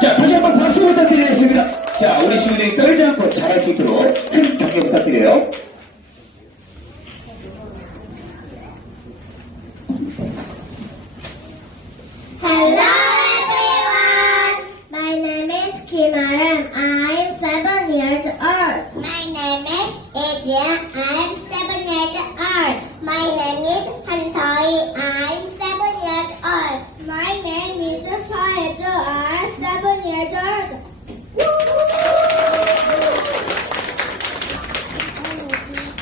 자, 다시 한번 박수 부탁드리겠습니다. 자, 우리 친구들이 떨지 않고 잘할 수 있도록 큰 격려 부탁드려요. Hello everyone! My name is Kimaram. I'm 7 years old. My name is Adrian. I'm 7 years old. My name is Hansoi. I'm 7 years old. My name is Soyeju. I'm 7 years old.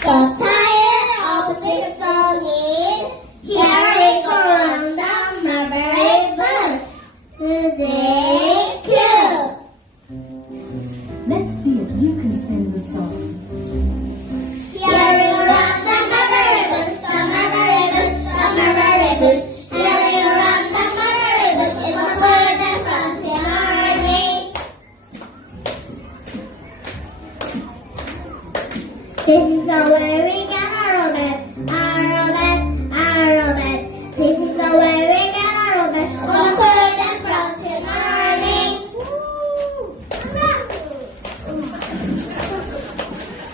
The title of this song is Here We Go on the Mulberry Bush. Music 2. Let's see if you can sing the song. Here we run the mulberry bush, the mulberry bush, the mulberry bush. Here we run the mulberry bush in the cold and frosty morning. This is the way we get our robot, our robot, our robot. This is the way we get our robot on the cold and frosty morning.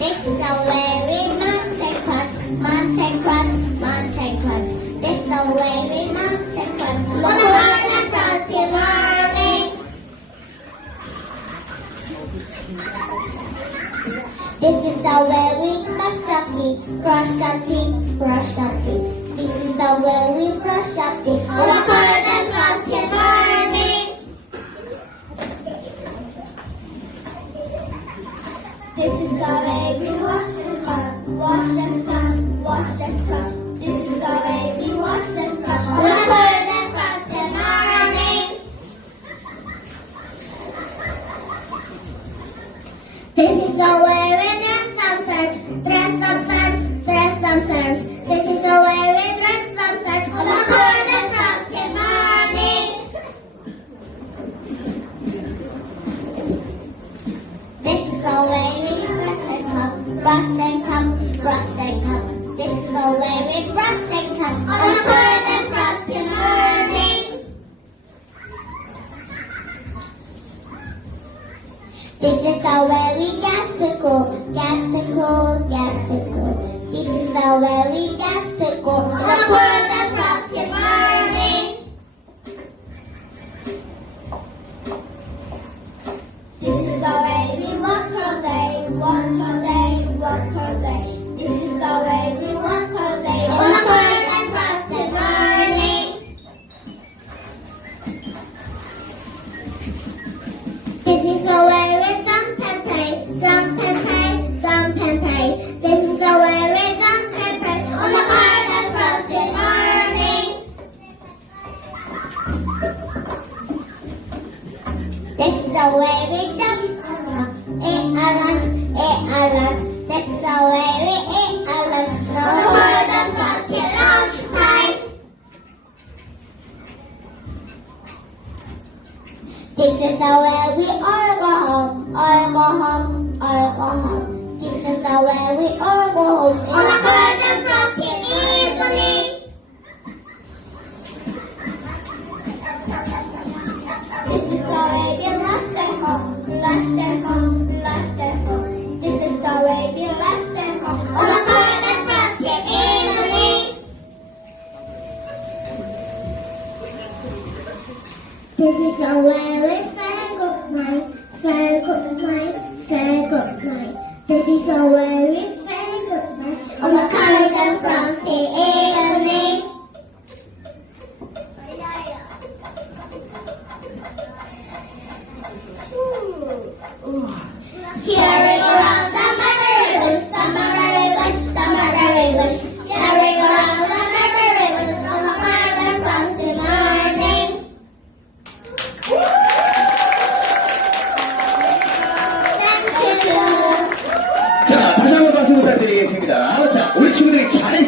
This is the way we mountain crunch, mountain crunch, mountain crunch. This is the way we mountain crunch on the cold and frosty morning. This is the way we brush the teeth, brush the teeth, brush the teeth. This is the way we brush the teeth on the cold and frosty morning. This is the way we wash and scrub, wash and scrub, wash and scrub. This is the way we wash and scrub on the cold and frosty morning. This is the way we dress up search, dress up search, dress up search. This is the way we dress up search on the cold and frosty morning. This is the way we brush and comb, brush and comb, brush and comb. This is the way we brush and comb on the cold and frosty morning. This is the way we get to school, get to school, get to school. This is the way we get to school on the cold and frosty morning. This is the way we walk all day, walk all day, walk all day. This is the way we walk all day on the cold and frosty morning. This is the way we jump and play, jump and play, jump and play. This is the way we jump and play on the cold and frosty morning. This is the way we jump around, eat a lunch, eat a lunch. This is the way we eat a lunch on the cold and frosty lunchtime. This is the way we all go home, all go home, all go home. This is the way we all go home on a cold and frosty evening. This is the way we last at home, last at home, last at home. This is the way we last at home on a cold and frosty evening. This is the way we say good night, say good night, say good night. This is the way we